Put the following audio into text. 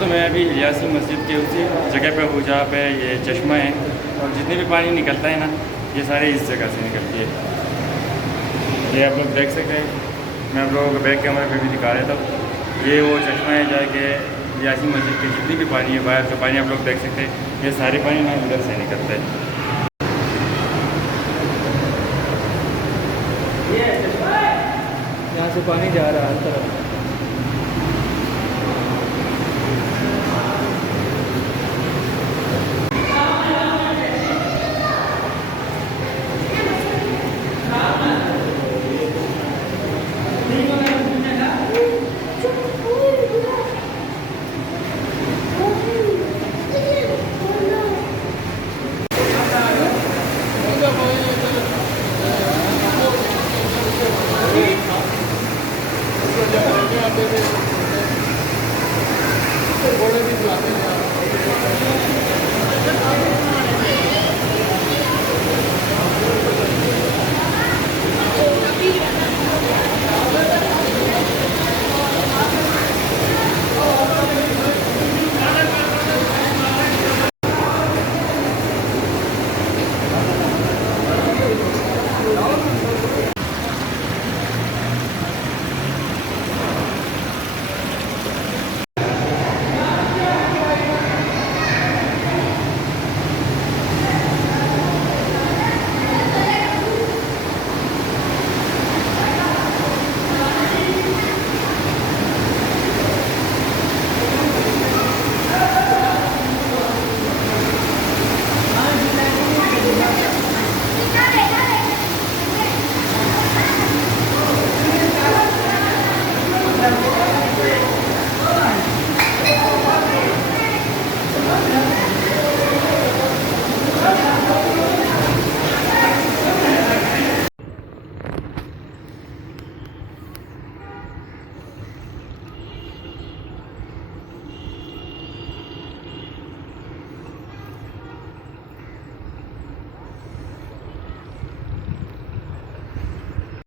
तो मैं अभी इलियासी मस्जिद के उसी जगह पे हूँ जहाँ पे ये चश्मा है, और जितने भी पानी निकलता है ना ये सारे इस जगह से निकलती है। ये आप लोग देख सकते हैं, मैं आप लोगों को बैक कैमरे पे भी दिखा रहा था। ये वो चश्मा है जाके इलियासी मस्जिद की जितनी भी पानी है बाहर का पानी आप लोग देख सकते हैं, ये सारे पानी ना इधर से निकलता है। यहाँ से पानी जा रहा है हर तरफ। बोले भी